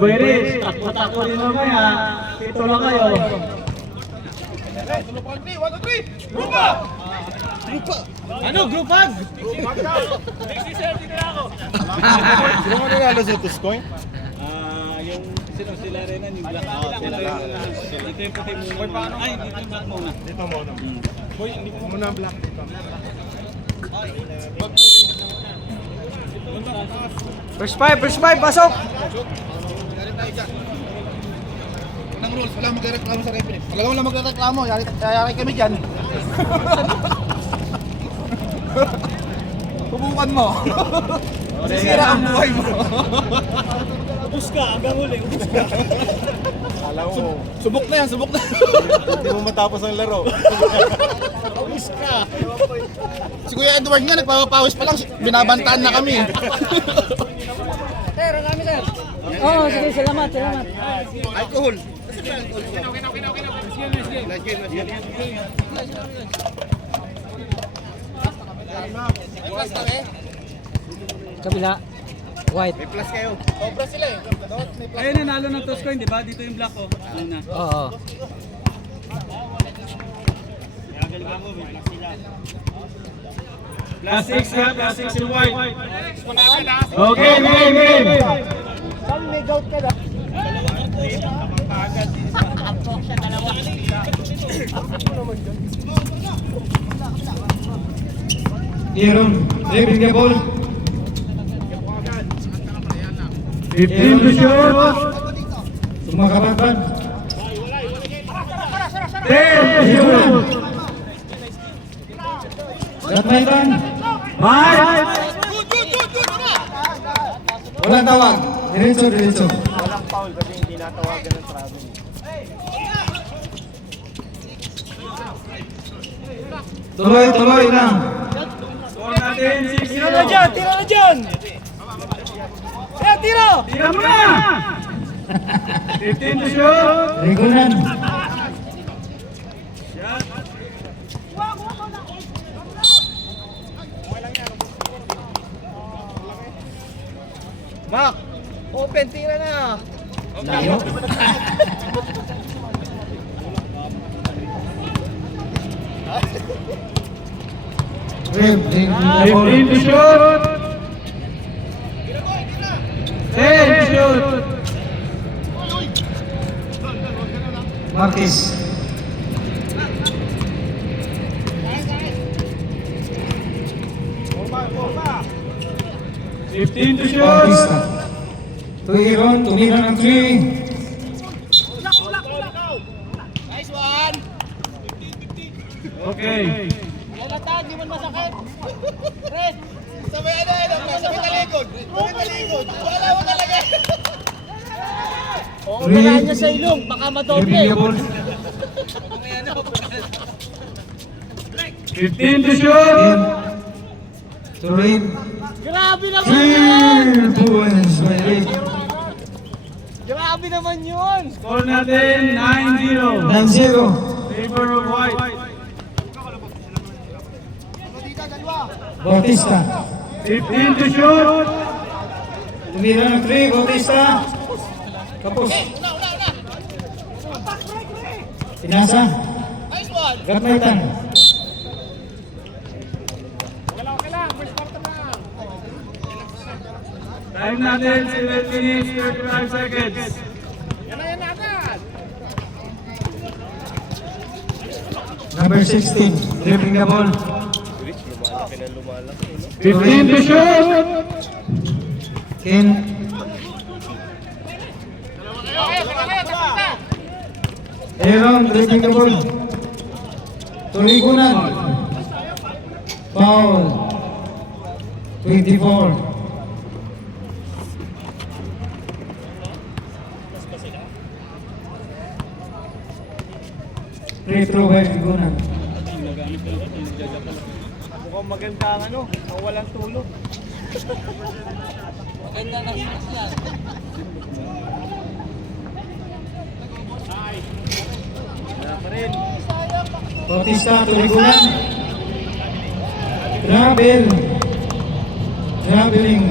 Boy Rich, takbo rin mamaya. Pito lang kayo. Ano? Group hug? Sino mo nanalo sa Tuscoy? Yung sila rin yung black out. Ito yung puti muna. Ay, dito yung black muna. Dito mo. Boy, hindi ko Muna ang black dito. First five, pasok! Anong rules? Wala magreklamo sa referee. Talagang wala magreklamo. Yari kami dyan. Subukan mo. Sisira ang buhay mo. ubus ka, hanggang huli, ubus ka. Alam mo. Subok na yan, subok na. Hindi mo matapos ang laro. Ubus ka. Si Kuya Edward nga, nagpapawis pa lang. Binabantaan na kami. Sir, marami sir. Oo, sige, salamat. Alcohol. Kabila. White. May plus kayo. Obra sila eh. Ayun, nanalo ng Toscoin, di ba? Dito yung black, oh. Ayun na. Oo. Plus 6 ha, plus 6 in white. Okay, game! Saan may gout ka na? Aaron, driving the ball. 15 to shoot. Sumakabagban. 10 to shoot. Gatmaitan. 5. Walang tawag. Diretso. Walang foul kasi hindi natawagan ng travel. Tuloy na. Score natin 6-0. Tira na dyan! Tira! Tira mo na! 15 to shoot. Regulan. Mac! Open, tira na! Layo. Driving the 15 ball. to shoot. 10 to shoot. Marquez. Fifteen to shoot. Bautista. To Aaron, tumira ng 3. Okay. Lalata, di man masakit. Red! Sabay talikod! Wala mo talaga! Oo, nalaan niya sa ilong. Baka madoble. Driving the ball. 15 to shoot. To Reed. Grabe naman yun! 3 points by Reed. Grabe naman yun! Score natin 9-0. 9-0. Favor of white. Bautista. 15 to shoot. Tumira ng 3. Bautista. Kapos. Pinasa. Gatmaitan. Time natin 7 minutes 35 seconds. Number 16. Driving the ball. 15 to shoot. Ken. Aaron, driving the ball. Tuligunan. Foul. 24. Free throw by Tuligunan. Mukhang maganda ang ano, ang walang tulog. Maganda na himas yan. Wala pa rin. Bautista, Tuligunan. Travel. Traveling.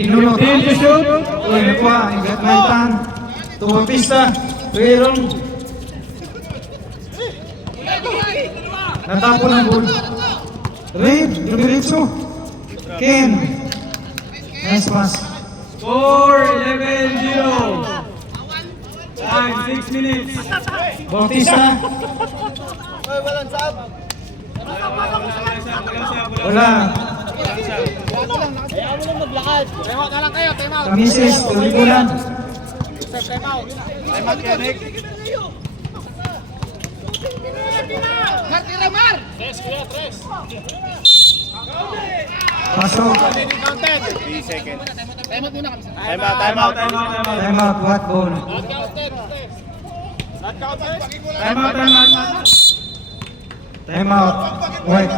Binulot. 15 to shoot. Uy, nakuha. Ingat Maitan. To Bautista. To Aaron. Natapon ang ball. Red, dumiretso. Ken. Nice pass. Score 11-0. Time 6 minutes. Bautista. Wala. Ayaw mo lang maglakad. Kamises, tulikulan. Pasok. Time out. Time out, what ball? Time out. White.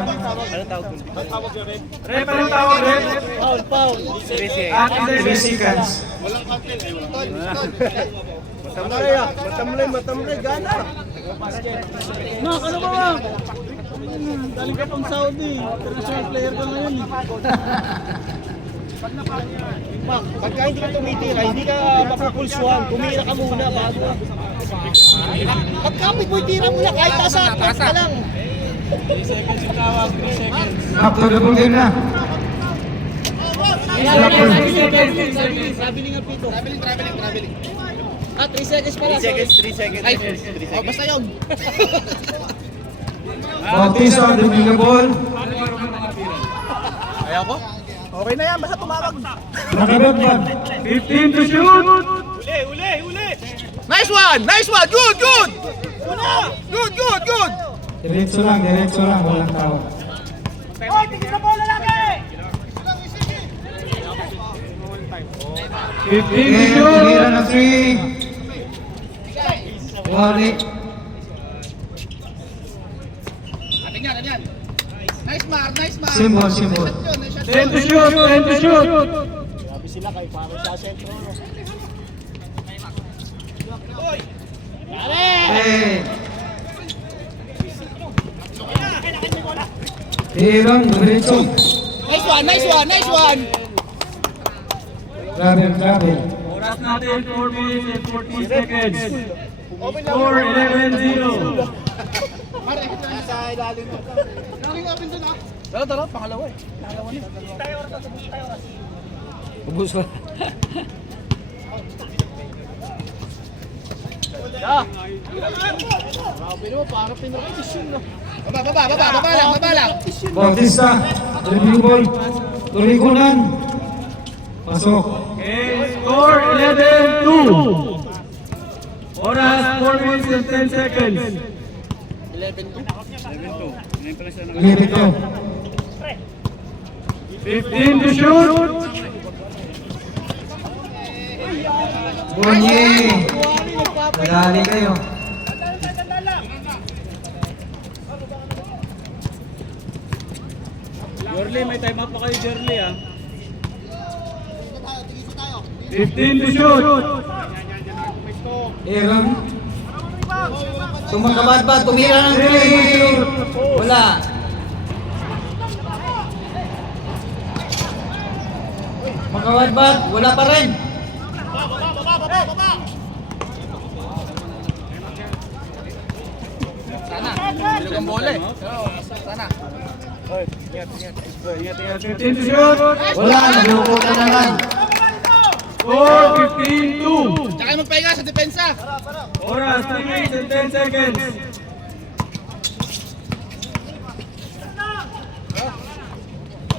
Rep, anong tawag, Rep? Foul. 3 seconds. Mak, ano ba Mak? Galing ka pang Saudi. International player ka ngayon eh. Mak, pagka hindi ka tumitira, hindi ka mapupulsuhan. Tumira ka muna bago. Pagka may tira mo na, kahit nasa court ka lang. 3 seconds yung tawag, 3 seconds. Up to the ball game na. Traveling ang pito. Traveling. Ah, 3 seconds pala. 3 seconds. Ay, oh, basta yun. Bautista, dribbling the ball. Ayaw ko? Okay na yan, basta tumawag. Nakabagbag. 15 to shoot. Nice one! Good! Good! Diretso lang, walang tao. 15 to Ken, shoot. tumira ng 3. Wali. Nice mark! Symbol. 10 to shoot. Sabi sila kayo parang sa sentro. Hey. Aaron, diretso. Nice one! Travel. Oras natin 4 minutes and 14 seconds. Score 11-0. Tara, pangalawa eh. Ubus ko. Sabi mo, parang pinaka-decision no. Baba lang. Bautista, dribbling ball. Tulikulan. Pasok. Okay, score 11-2. Oras 4 minutes and 10 seconds. 11 to. 15 to shoot. Bonye. Madali kayo. Jorly, may time out pa kayo, Jorly ah. 15 to shoot. Aaron. Tumakabad ba? Tumira ng 3. Wala. Makawad ba? Wala pa rin. Bilog ang bola eh. Sana. 15 to shoot. Wala. Nagloko ka naman. Score 15-2. Tsaka magpahinga sa depensa. Oras 3 minutes and 10 seconds.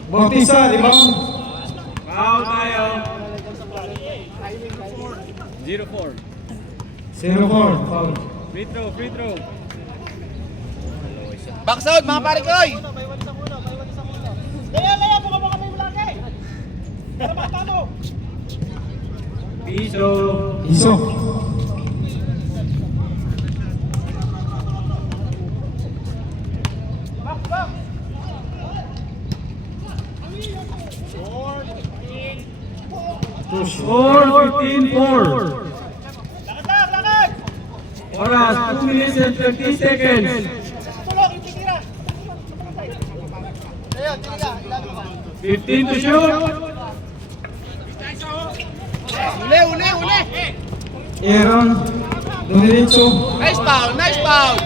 Bautista, rebound. Foul tayo. 0-4. 0-4. Foul. Free throw. Box out mga pare koy. Piso. Iso. Score 15-4. Oras 2 minutes and 50 seconds. 15 to shoot. Uli, uli, uli! Aaron, dumiretso. Nice foul, nice foul!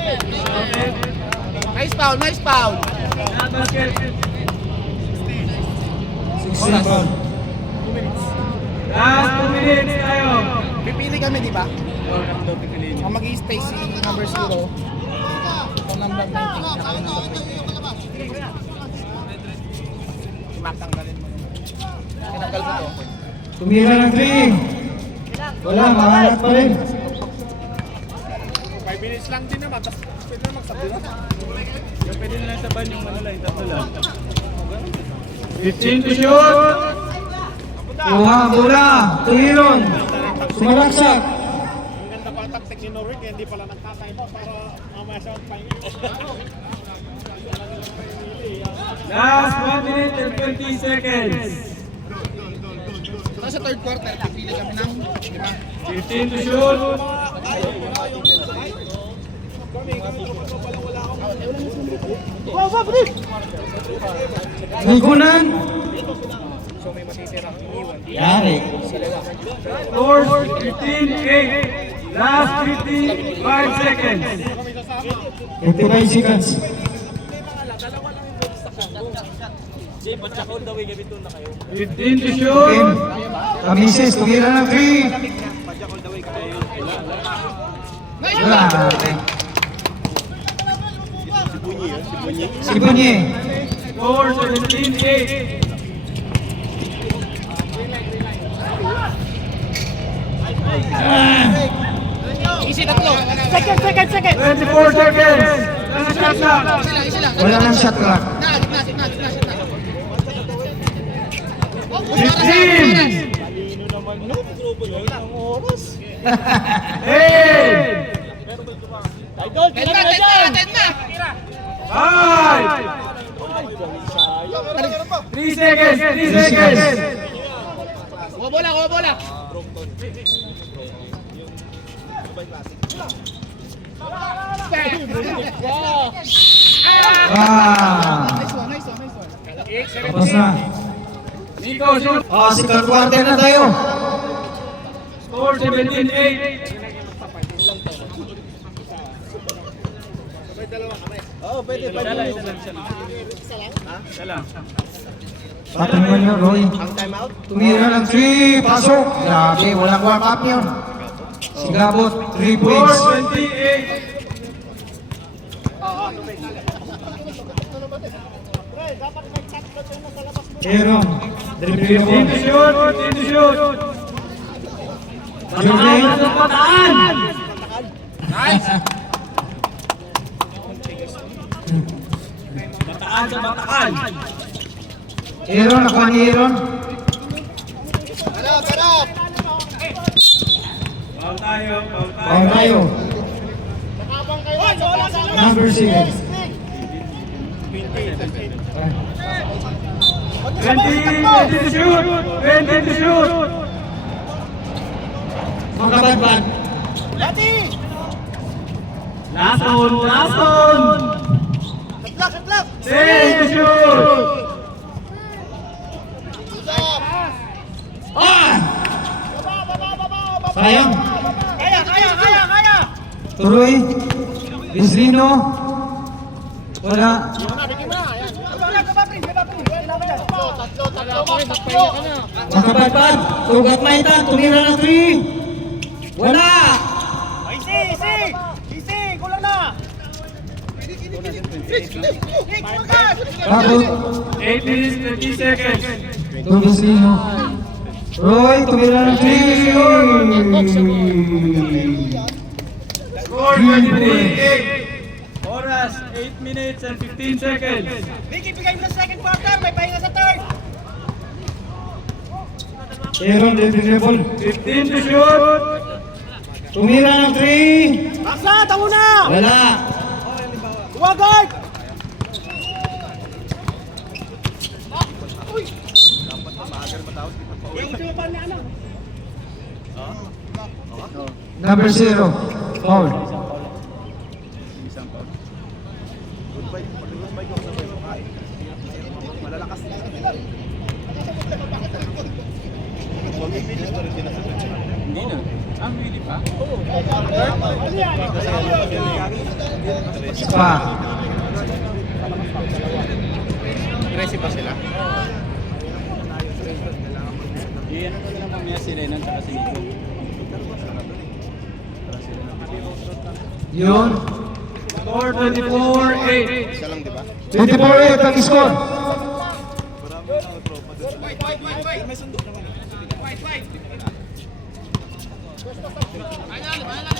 Nice foul, nice foul! Basket. 16 foul. Last 2 minutes tayo. Pipili kami, di ba? Ang mag-i-stay si number 0. Ito number 19. Saka yung number 20. Si Mac, tanggalin mo. Tinanggal ko to. Tumira ng 3. Wala, mahanap pa rin. 5 minutes lang din naman. Tapos pwede na magsabi na. Pwede na lang sa ban yung ano lang, yung tatlo lang. 15 to shoot. Kuha, bola. Tumiron. Sumalaksak. Ang ganda pa ang tactic ni Norwick, hindi pala nagtatay mo para mamaya siya magpahingi. Last 1 minute and 20 seconds. Tapos sa third quarter, pipili kami ng 15 to shoot. Nigunan. Yari. Scores 15-8. Last 55 seconds. 55 seconds. 15 to shoot. Kamises, tumira ng 3. Wala. Si Bunye. Score 17-8. Easy tatlo. 24 seconds. Last shot clock. Easy lang. Wala nang shot clock. Gitna. 15. 8. Idol, tira na dyan! 5. 3 seconds. 3 seconds. Kuha bola. Nice one. Tapos na. Nico, shoot. Second quarter na tayo. Score 17-8. Patungan nyo, Roy. Tumira ng 3. Pasok. Grabe, walang warm up yun. Sigabot, 3 Score points. 28. Aaron, 15 to dribble. shoot. 15 to shoot. Jordan. Bataan. Bataan. Aaron, nakuha ni Aaron. Foul tayo. Pao tayo. Number 6. 20 to shoot. 20 to shoot. Magkabadbad. Last on. 10 to shoot. Sayang. Kaya! Tuloy. Bislino. Wala. Magkabadbad. Tugat Maitan. Tumira ng 3. Wala. Easy! Kulang na! Babot. 8 minutes, 30 seconds. Bislino. Roy, tumira ng 3. Score 28. Oras, 8 minutes and 15 seconds. Vicky, bigay mo sa second quarter, may pahinga sa third! Aaron, dribble. 15 to shoot. Tumira ng 3. Aksa, tango na! Wala. Kuha guard! Number 0. Foul. Malalakas. Ang mili pa? Pa. Aggressive pa sila. Iyan ko na lang mamaya si Renan tsaka si Nico. Yun. Score 24-8. Isa lang, di ba? 24-8 ang score.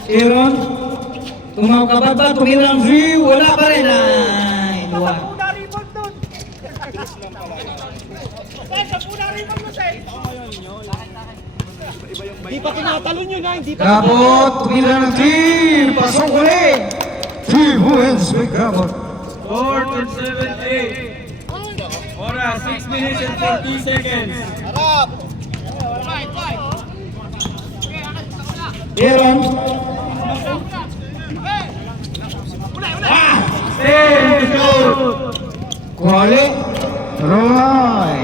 Aaron, tumawag ba? Tumira ng 3, wala pa rin. Ay, duwa. Di pa tinatalon yun, ha? Hindi pa. Gabot, tumira ng 3, pasok ulit. 3 wins with Gabot. Score 27-8. Oras 6 minutes and 40 seconds. Aaron, 10 to shoot. Kuali, Roy.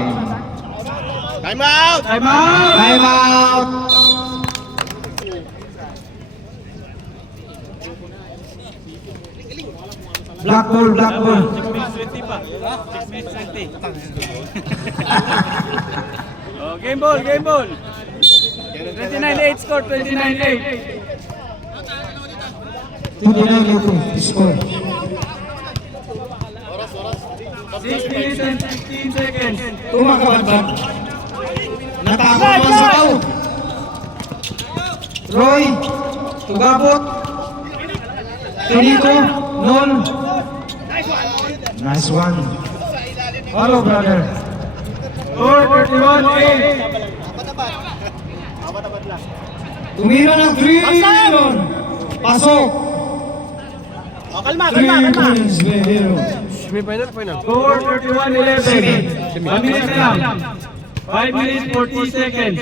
Time out! Time out. Time out. Black ball, black ball. 6 minutes 20 pa. 6 minutes 20. Oh, game ball, game ball. 29-8 score, 29-8. 29-8 score. 6 minutes and 15 seconds. Tumakabad. Natakot man sa tao. Roy, tugabot. Tinito, non. Nice one. Follow, brother. Score 31-8. Tumira ng 3 nun. Pasok. Oh, kalma, 3 kalma, kalma. wins with Hero. Score 31-11. 1 minute na lang. 5 minutes 40 seconds.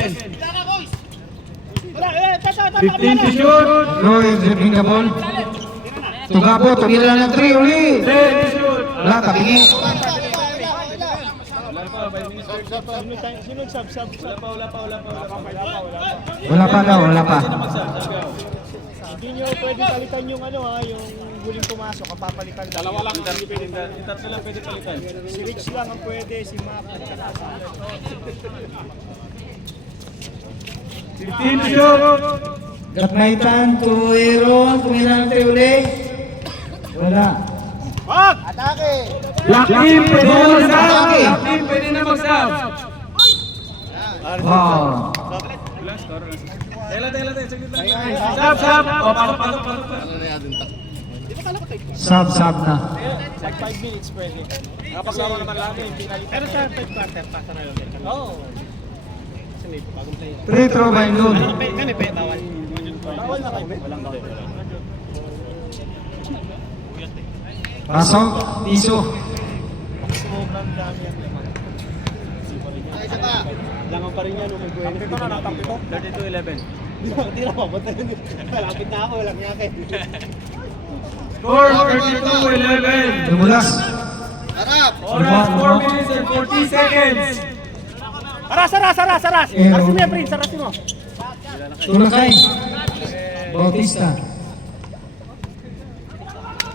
15 to shoot. Roy dribbling the ball. Tugabot, tumira ng 3 uli. 10 to shoot. Wala, tabingi. Sino sub? Wala pa. Wala pa daw, wala pa. Hindi nyo pwede palitan yung ano, ha, yung huling pumasok, kapapalitan lang. Dalawa lang, tatlo lang pwede palitan. Si Rich lang ang pwede, si Mac at saka si 15 to shoot. Gatmaitan to Aaron, tumira ng 3 uli. Wala. Wag! Atake! Black team pwede na Goal, mag-sub. Atake. Black team pwede na mag-sub. Wow. Tela, saglit lang. Sub. O, pasok. Sub na. 5 minutes pwede. Nakapasama naman namin. Pero sa 5 quarter, pasa na yun. Oo. Kasi bagong player. Free throw by Noon. Kami pa, bawal. Bawal na kayo. Walang bawal. Pasok, piso. Sobrang dami yan. Langan pa rin yan. Tampito na, tampito. 32-11. Di na ako, ba't malapit na ako, walang yake. Score 32-11. Lumulas. Oras 4 minutes and 40 seconds. Saras! Sarasin mo yan, Prince, sarasin mo. Tulakay. Bautista.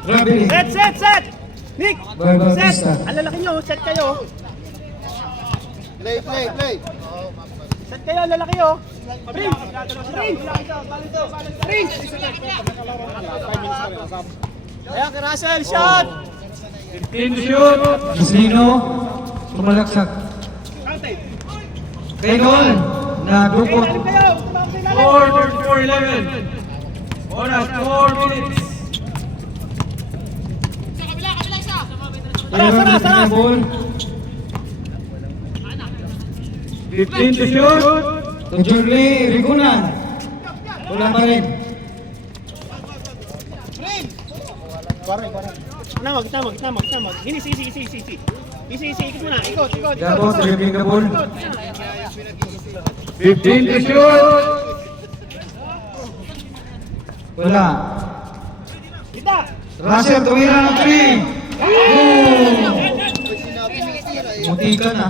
Rabili. Set! Nick! Boy Bautista. Ang lalaki nyo, set kayo. Play. Set kayo, ang lalaki nyo. Prince! Ayan, kay Russell, shot! 15 to shoot. Gislino. Tumalaksak. Pedol. Na dukot. Score 34-11. Oras 4 minutes. Aaron dribbling the ball. 15 to shoot. To Jurli Rigunan. Wala pa rin. Tamag. Ini, isi. Ikot muna, ikot. Gabot dribbling the ball. 15 to shoot. Wala. Kita! Russell tumira ng 3. Mutika na.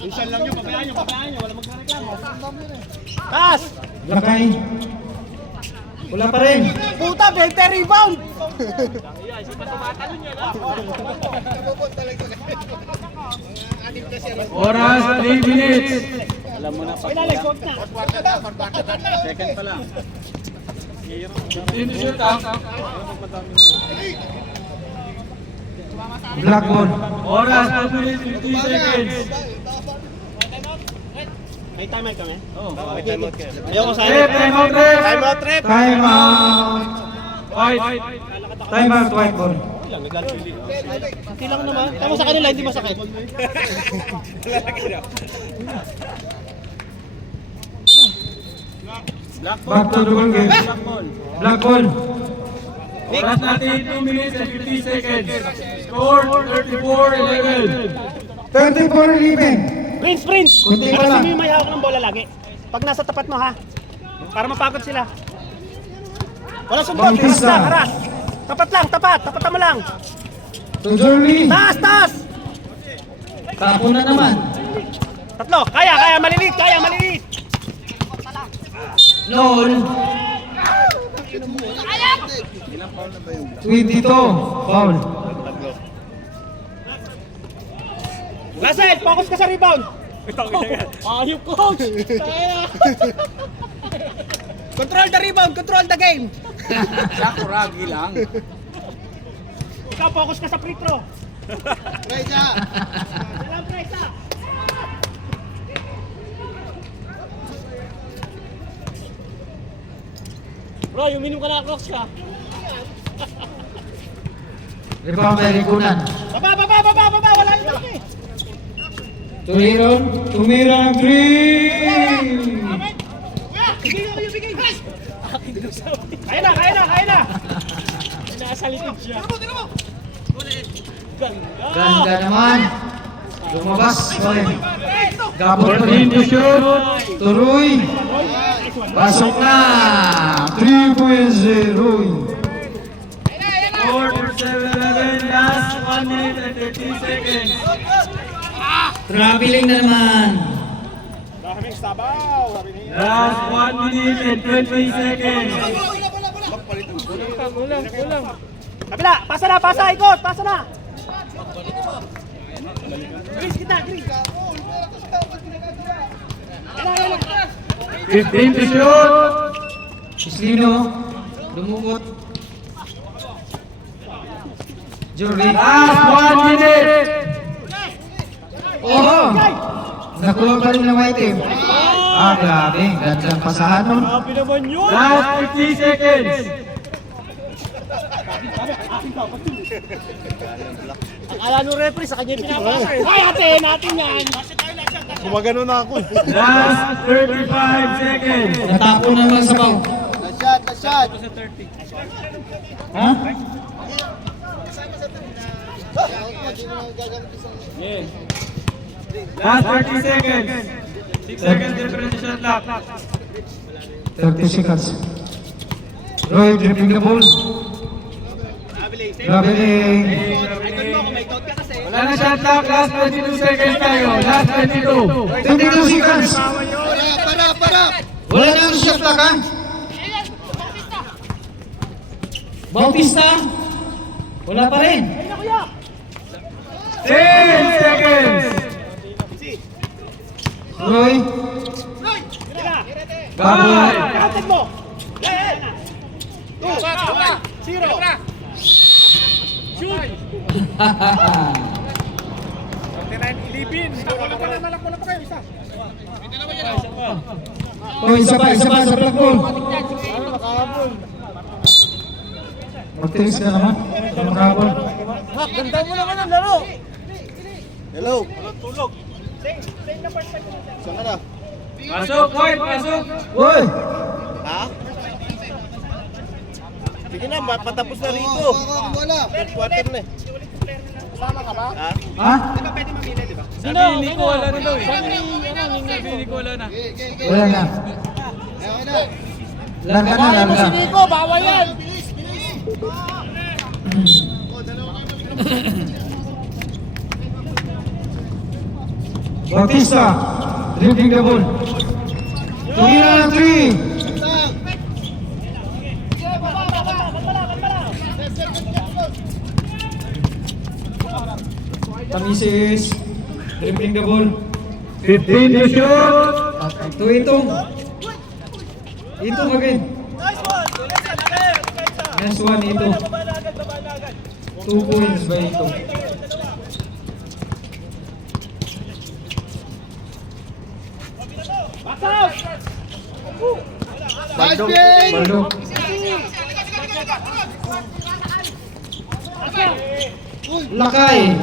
Minsan lang yun, pabayaan nyo, wala magkareklamo. Pass! Lakay. Wala pa rin. Puta, 20 rebound! Oras 3 minutes. Alam mo na pag second pa lang. Team to shoot out. Black ball. Oras 2 minutes 50 seconds. May timeout kami? Oo. Ayoko sa Ref, time out, ref. Timeout, ref! Time out. White. Time out, white ball. Hindi lang naman. Tama sa kanila, hindi masakit. Back to the ball game. Black ball. Oras natin 2 minutes and 50 seconds. Score 34-11. 34-11. Prince! Kunti pa lang. Kasi may hawak ng bola lagi. Pag nasa tapat mo ha. Para mapagod sila. Wala sumbot. Bautista. Haras lang, haras. Tapat lang, tapat. Tapatan mo lang. To Jorly. Taas, taas! Tapo na naman. Tatlo. Kaya, malilit. Kaya, malilit. Noel. 22. Foul. Russell, focus ka sa rebound. Ayup, coach. Control the rebound, control the game. Siya kuragi lang. Ikaw, focus ka sa free throw. Alam, Presa. Bro, uminom ka na, Crocs ka. Rebound by Rikunan. Baba, wala yung laki. Tumira ng 3. Bigay. Kaya na. Nasalitid siya. Ganda naman. Lumabas. Oy. Gabot pa 14 rin. to shoot. Tuloy. Pasok na. 3 points Roy. Score 37-11. Last 1 minute and 30 seconds. Traveling na naman. Last 1 minute and 20 seconds. Kabila, pasa, ikot, pasa na. Chris, kita, Chris. 15 to shoot. Islino. Lumukot. Jorly. Last 1 minute. Oh! Nakuha pa rin ng white team. Grabe. Gandang pasahan nun. Grabe naman yun. Last 50 seconds. Akala nung referee sa kanya yung pinapasa. Ay, ate, natin yan. Gumagano na ako. Last 35 seconds. Natapon na naman sa baw. Shot! Ha? Last 30 seconds. 6 seconds difference shot clock. 30 seconds. Roy dribbling the ball. Traveling. Wala na shot clock. Last 22 seconds tayo. Last 22. 22 seconds. Para! Wala na ang shot clock ha? Bautista. Wala pa rin. 10 seconds. Roy. Bago. Kahatid mo. Yan. 2, 0. Shoot. Oh, isa pa sa black ball. Magtiris ka naman. Sa makabol. Ganda mo naman ang laro. Hello! Pasok, boy. Pasok. Uy! Ha? Sige na, patapos na rito. Wala! Third quarter na eh. Ha? Sabi ni Nico, wala na daw eh. Sabi ni Nico, wala na. Wala na. Larga na, larga. Nico, bawal yan. Bautista. Dribbling the ball. Tumira ng 3. Tamisis. Dribbling the ball. 15 to shoot. To Itong. Itong again. Nice one, Itong. 2 points by Itong. Baldo. Lakay.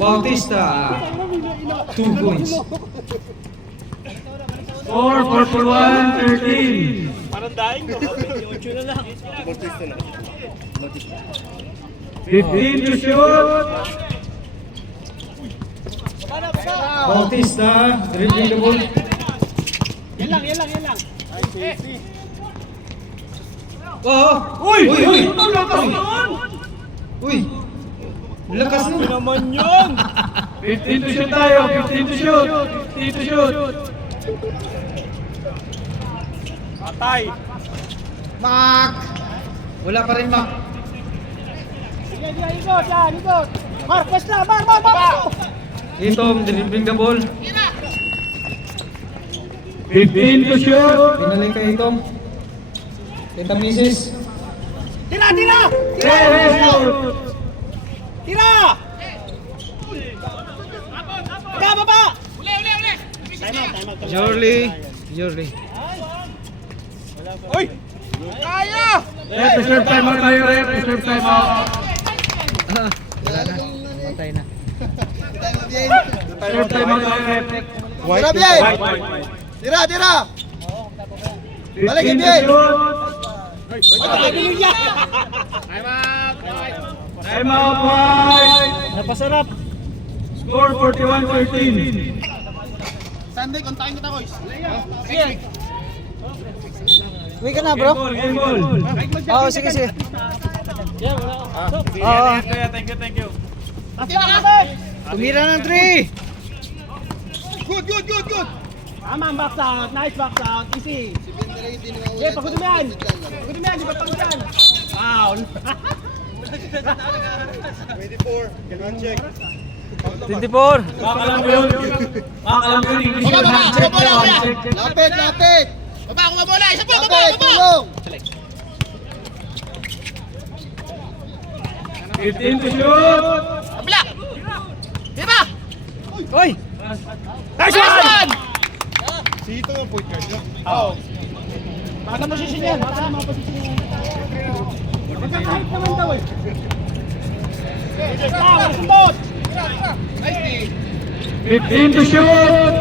Bautista. 2 points. Score 41-13. Parang daing no? 8 na lang. 15 to shoot. Bautista. Dribbling the ball. Yan lang. Oh! Uy! Uy! Uy! Uy! Uy! Lakas mo. Naman yun! 15 to shoot tayo. 15 to shoot. 15 to shoot. Patay! Mak! Wala pa rin, Mak. Likod. Mar, pwes na, Mar! Itong dribbling the ball. 15 to shoot. Pinalay kay Itong. Kita misis. Tira! Shoot. Tira! Baba! Jorly. Uy! Kaya! Rep, reserve time out tayo, rep. Reserve time out. Wala na. Matay na. Reserve time out tayo, rep. Tira, Bien! White. Tira! 15 to shoot. Time out, White. Napasarap! Score 41-13. Sunday, kontakin kita, boys. Uwi ka na, bro. Game ball. Oo, sige. Yan, wala. Oo. Thank you. Tumira ng 3. Good! Tama, box out. Nice box out. Easy. Yeah, pagod mo yan. Di ba pagod yan? Foul. 24. Makalam mo yun. English yun. Handshake tayo, handshake. Lapit! Baba, kumabola! Isa pa! Tulong! 15 to shoot. Uy! Nice one! Baka mo position yan. Baka mo position yan. Magkakahit naman daw eh. Sumbot! 15 to shoot.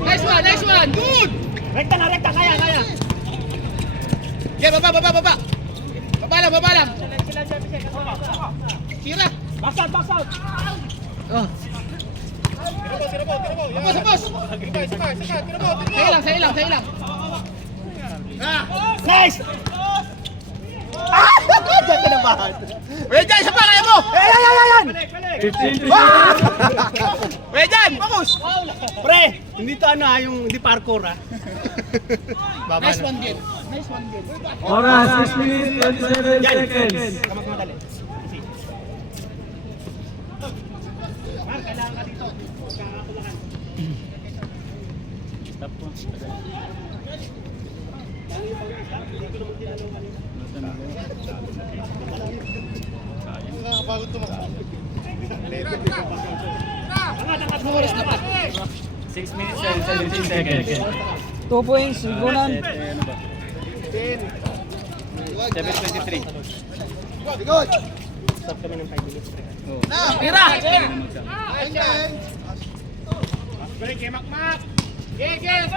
Nice one! Good! Rekta. Kaya. Yeah, baba! Baba lang! Tira! Box out. Tapos! Sa ilang! Nice! Diyan ka na ba? Rejan, isa pa kaya mo! Ayan! 15 to shoot. Rejan, focus! Pre, hindi to yung hindi parkour Nice one, Gil. Oras 6 minutes 27 seconds. Madali. Kailangan ka dito. Kakatulakan. Stop po. Angat mo oras dapat. 6 minutes and 17 seconds. 2 points, gunan. 7:23. Good! Stop kami ng 5 minutes. Tira!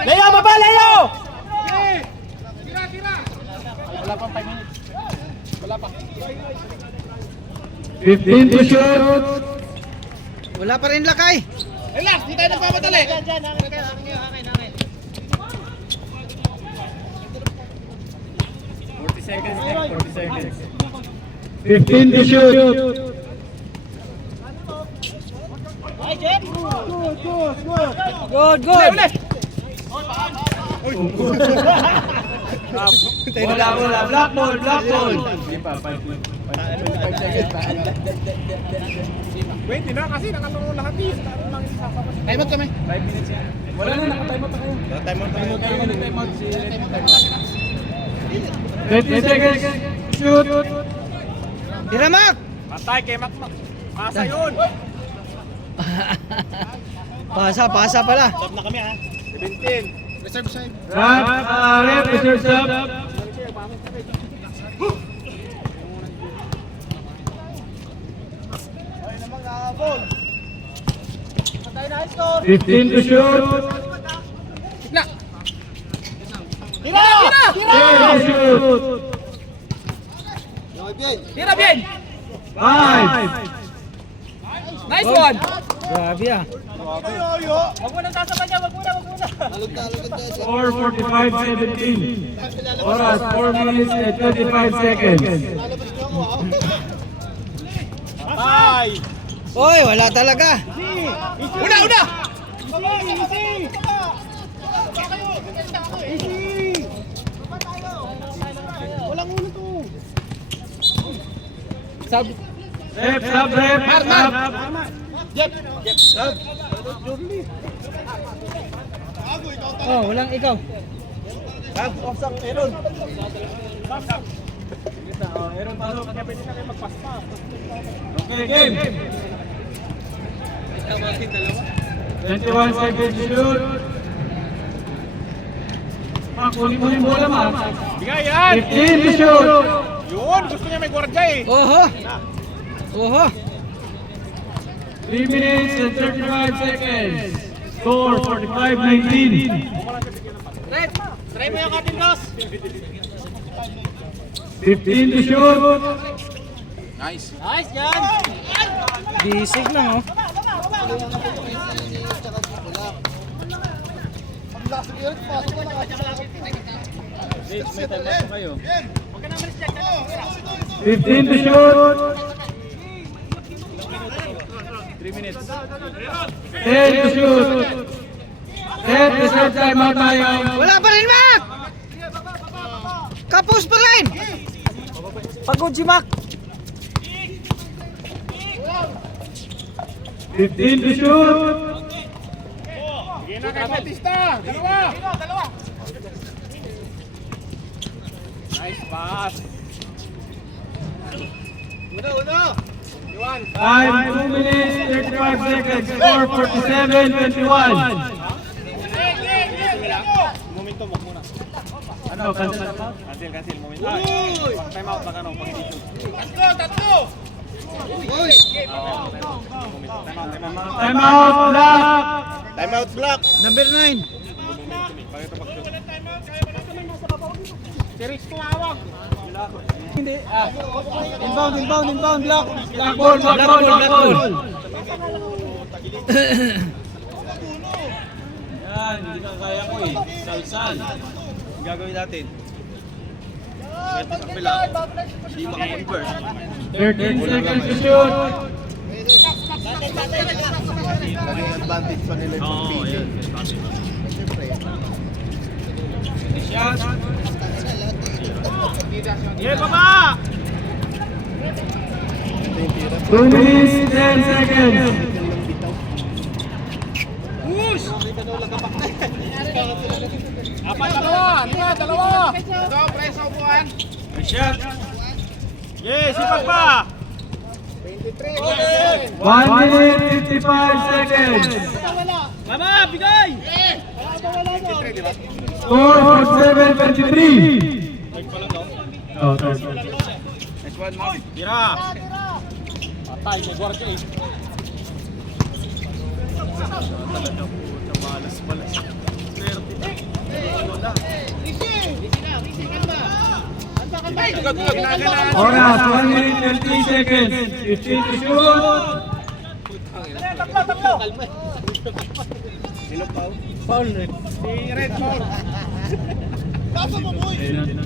Leo, baba, Leo! Wala pang 5 minutes. 15 to shoot. Wala pa rin lakay. Relax, di tayo nagpapadali. Diyan, akin. 40 seconds. 40 seconds. 15 to shoot. Ay, Jeff! Good! Bola. Black ball. Hindi pa, 5 minutes. Pwede na kasi nakalaro lahat eh. Time out kami. 5 minutes yan. Wala na, naka-time out na kayo. Time out tayo. 30 seconds. Shoot. Tira, Mac! Patay kay Makmak. Pasa yun. Pasa pala. Stop na kami ha. 17. Reserve side. Rep, reserve sub. Ay naman nakabol. Patay na score. 15 to shoot. Na! Tira! Tira! 10 to shoot. Tira, Bien! 5. Nice one! Grabe ah. Wag mo nang sasaban niya, wag mo na. 4:45:17. Oras 4 minutes and 25 seconds. Ay! Oy, wala talaga. Una! Walang ulo to. Sub. Rep, sub, rep, sub. Oh, walang ikaw. Offside, Aaron. Aaron, pasok. Kaya pwede na kayo mag-pass pa. Okay, game. 21 seconds to shoot. Kunin mo yung bola, ma. Bigay yan! 15 to shoot. Yun, gusto niya may gwardiya eh. Oho. 3 minutes and 35 seconds. Score 45-19. Try mo yung ating boss. 15 to shoot. Nice yan! Bisig lang oh. May time out kayo. 15 to shoot. 3 minutes. 10 to shoot. 10 to shoot. Time out tayo. Wala pa rin, Mac! Kapos pa rin! Pagod si Mac. 15 to shoot. Sige na kay Batista! Dalawa! Nice pass! Una! Iwan! Time 2 minutes 35 seconds. Score 47-21. Momentum, wag muna. Ano, cancel pa? Cancel, momentum. Time out, baka pag hindi shoot. Tatlo! Time out, block. Time out block! Number 9. Pakita pag shoot. Si Rich tumawag! Hindi. Inbound, block. Black ball. Yan, hindi ka kaya ko eh. Salsal. Ang gagawin natin. Pwede sa kapila. Hindi makakonverse. 13 seconds to shoot. Advantage pa nila Oo, yan. Shot. Yeah, baba! 2 minutes 10 seconds. Dalawa! Ito, press sa upuan. May shot. Yes, sipag pa! 1 minute 55 seconds. Mama, bigay! Score 47-23. Oh, sorry. Next one, Mark. Tira! Patay, may gwardiya eh. Oras 1 minute and 3 seconds. 15 to shoot. Tatlo! Foul. Si Red Bull. Kaso mo, boy!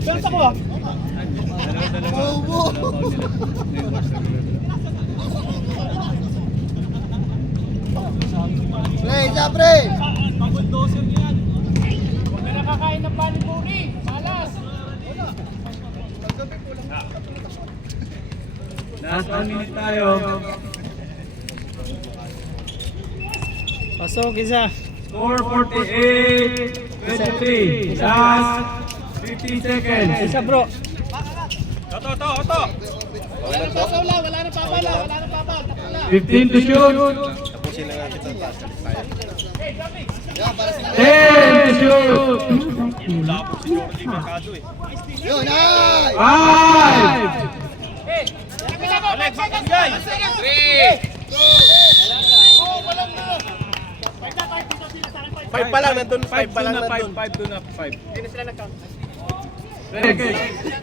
Basta ko! Pre, pre. Pag-bulldozer niya yan. Huwag na nakakain ng panipuri. Malas! Last 1 minute tayo. Pasok, isa. Score 48-23. Last 50 seconds. Isa bro. Oto. Wala na papala. 15 to shoot. Tapusin lang natin ito. Taas kalit tayo. 10 to shoot. Wala po si Jordi Mercado eh. 5. Alex, bakangay! 5 pa lang, nandun. 5 pa lang, nandun. 5 doon na, 5.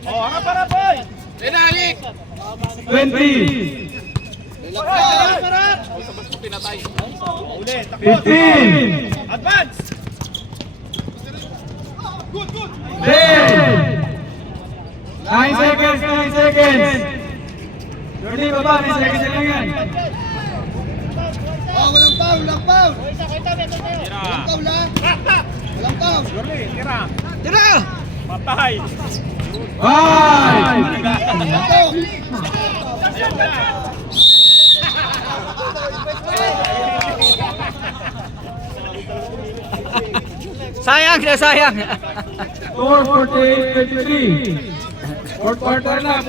Oh, harap, boy! 20. 15. Advance! 10. 9 seconds, 9 seconds. Jordi, baba, 9 seconds lang yan. Walang foul. Jordi, tira! Tira! Patay! 5. Sayang. Score 48-23. Fourth quarter na.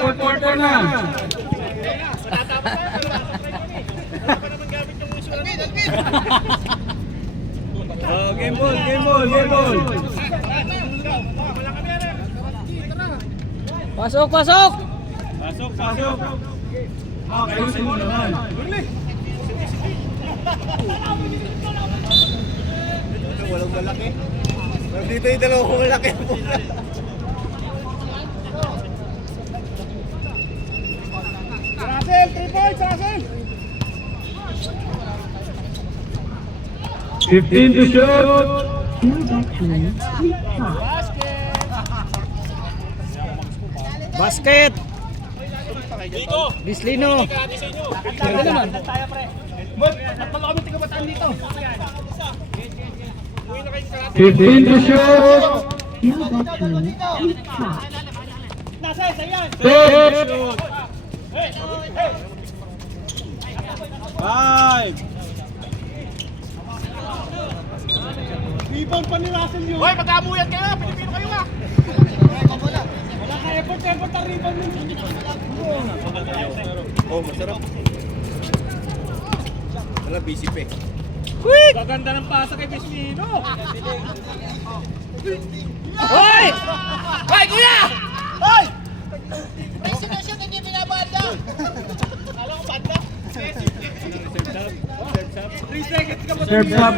Game ball. Pasok. Pasok. Ayusin mo naman. Walang malaki. Dito yung dalawang malaki. Russell, 3 points, Russell! 15 to shoot. Basket. Dito! Bislino. Naman. Natalo kami tigabataan dito. 15 to shoot. Nasa isa yan! 5! Rebound pa ni Russell yun! Hoy, mag-aamuyat kayo! Pilipino kayo ah! Wala ka effort ang rebound nun! Oh, masarap! Wala, busy pa eh. Quick! Gaganda ng pasa kay Bislino! Hoy! Hoy, kuya! Hoy! Serve up.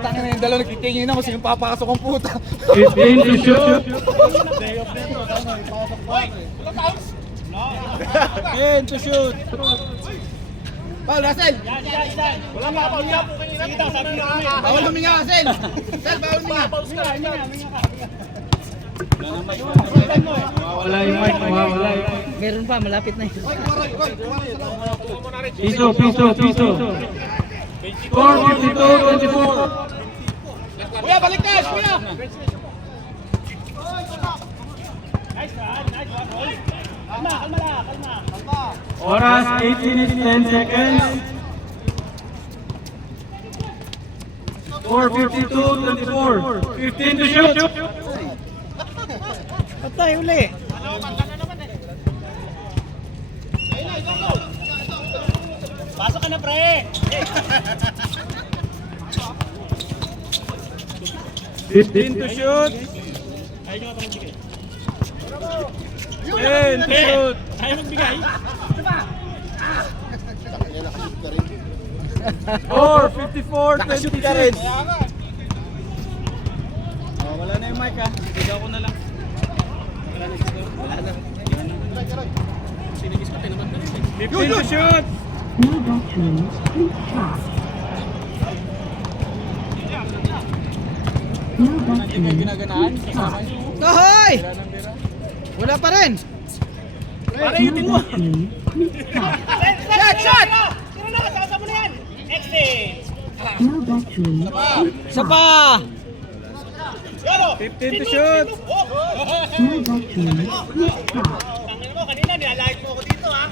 Tangin na yung dalawa nagtitingin na kung sino papasok ang puta. 15 to shoot. 10 to shoot. Paul, Russell! Wala pa, pausa po kanina. Sige daw, sabi nyo kami. Bawal huminga, Russell! Sel, bawal huminga! Wala yung mic. Meron pa, malapit na. Piso. Score 52-24. Kuya, baliktad! Kuya! Oras 8 minutes 10 seconds. Score 52-24. 15 to shoot. Patay uli. Pasok ka na, pre! 15 to shoot. 10 to shoot. Ayaw magbigay? Score 54-26. Wala na yung mic ha. Sigaw ko na lang. Wala na. 15 to shoot. Hindi kayo ginaganaan. Kasama niyo. Hoy! Wala pa rin. Pare, yutin mo! Shot! Tira na! Sasa mo na yan! Exit! Isa pa. 15 to shoot. Tangin mo, kanina nilalait mo ako dito ha.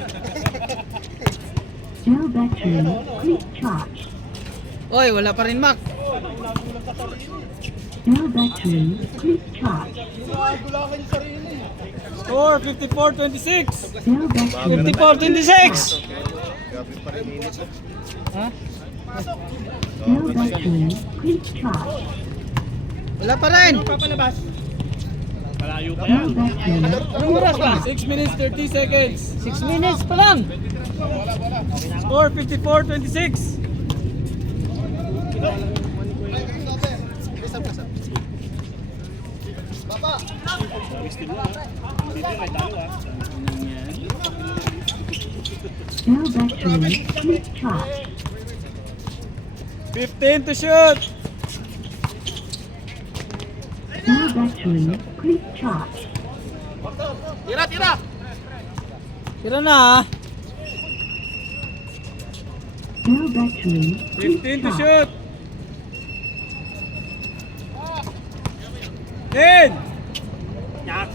Cell battery, quick charge. Oy, wala pa rin, Mac. Cell battery, quick charge. Score 54-26. Cell battery, 54-26. cell battery, quick charge. Wala pa rin. Papalabas. Cell battery, Anong oras pa? 6 minutes 30 seconds. 6 minutes pa lang. Score 54-26. cell battery, quick charge. 15 to shoot. Cell battery, quick charge. Tira na ha. Cell battery, quick 15 to charge. shoot. 10. Black.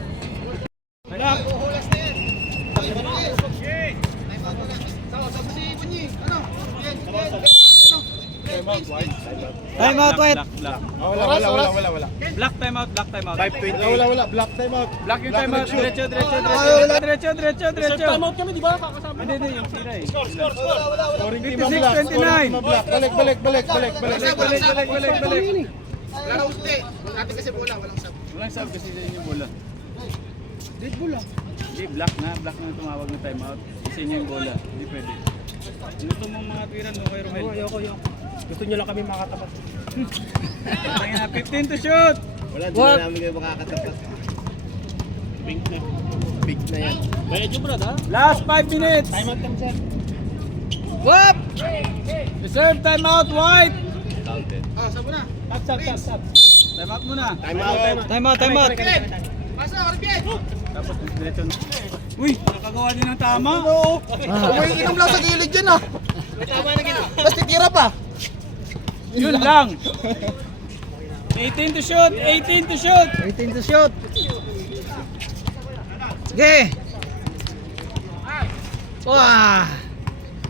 Time out, White. Wala. Black timeout, black timeout. 5:20. Wala. Black time out. Black yung timeout. Diretso. Timeout kami, di ba? Kakasama. Hindi, yung tira eh. Scoring team 56, ang black. 29. Scoring team ang black. Balik. Balik. Walang sub kasi sa inyo yung bola. Red Bull ah. Hindi, black na yung tumawag ng timeout. Kasi inyo yung bola. Hindi pwede. Gusto mong mga twiran mo kay Romel. Ayoko. Gusto nyo lang kami makatapat. Tangin na, 15 to shoot. Wala, di What? na namin kayo makakatapat. Pink na yan. Bayad nyo brad ha? Last 5 minutes. Timeout kami sir. Whoop! Reserve timeout, White. Counted. Sab. Timeout muna. Time out. Time out. Tapos diretso. Uy, nakagawa din ng tama. Umiinom lang sa gilid dyan ah. Tapos titira pa. Yun lang. 18 to shoot. 18 to shoot. Sige. Wah.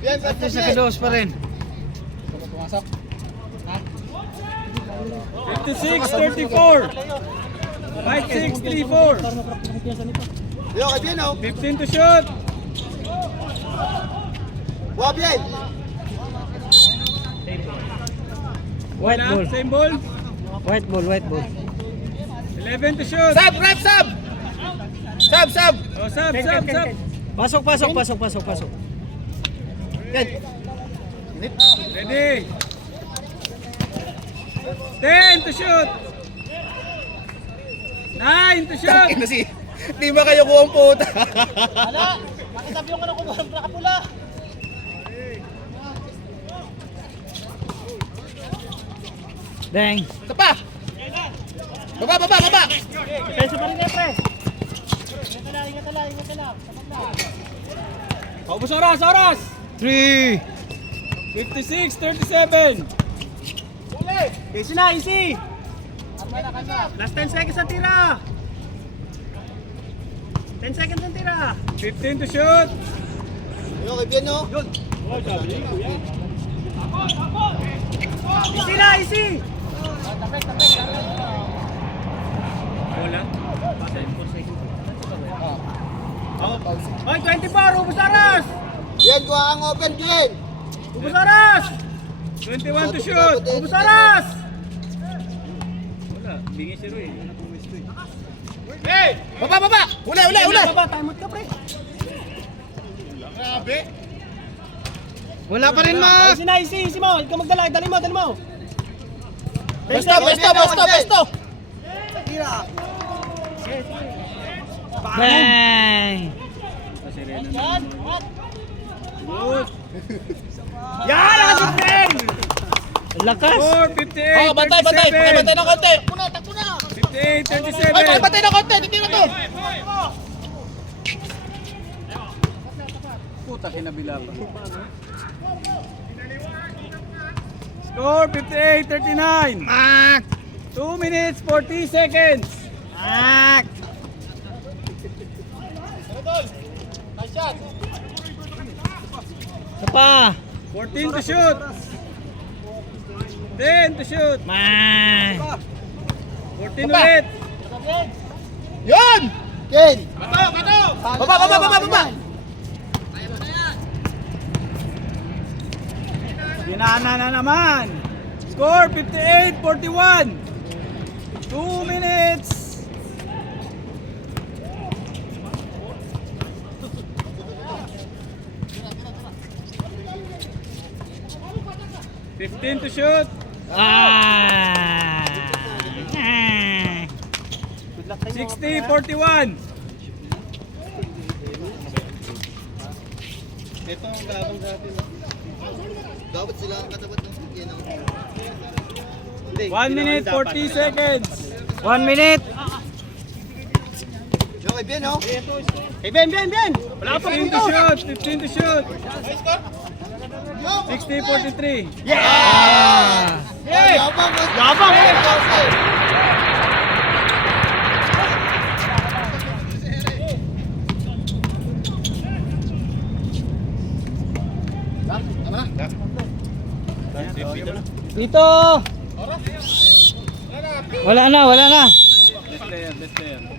At least nakados pa rin. 56-34. 5-6-3-4. Yo, kay Bien, oh. 15 to shoot. Wow, Bien. White Wala, ball. same ball. White ball. 11 to shoot. Sub. Oh, sub. Pasok. Yan. Ready. 10 to shoot. 9 to shoot. Di ba kayo kuwang puta? Hala! Makitabi yung ano ko ng nakapula. Bang. Isa pa! Baba! Depensa pa rin eh, pre. Ingat lang. Paubos oras. 3. 56-37. Easy! Last 10 seconds ang tira! 10 seconds ang tira! 15 to shoot. Yo, kay Bien, oh. Easy! Bola. Hoy, 24! Ubus oras! Bien, kuha ang open, Bien. Ubus oras! 21 to shoot. Ubus oras! Wala, bingi si Roy. Baba. Uli. Baba, timeout ka, pre. Wala pa rin, Mac. Easy mo! Huwag ka magdala, dali mo! Besto. Bang. Good. Yan! Nakasipin! Lakas. 4, 58, Bantay 37. ng konti. 58, 37. Bantay ng konti. Titira to. Puta, kinabila pa. Score 58-39. Mac. 2 minutes 40 seconds. Mac. Isa pa. 14 to shoot. 10 to shoot. Man. 14 ulit. Yun! Ken! Baba! Ginana na naman. Score 58-41. 2 minutes. $15 to shoot. Ah. 60-41. Ito ang gabang sa atin. Dapat sila ang katapat ng bigyan ng... 1 minute 40 seconds. 1 minute. Yo, kay Ben, oh. Hey, Ben. 15 to shoot. 15 to shoot. 60-43. Yabang eh! Dito. Wala na. Best player.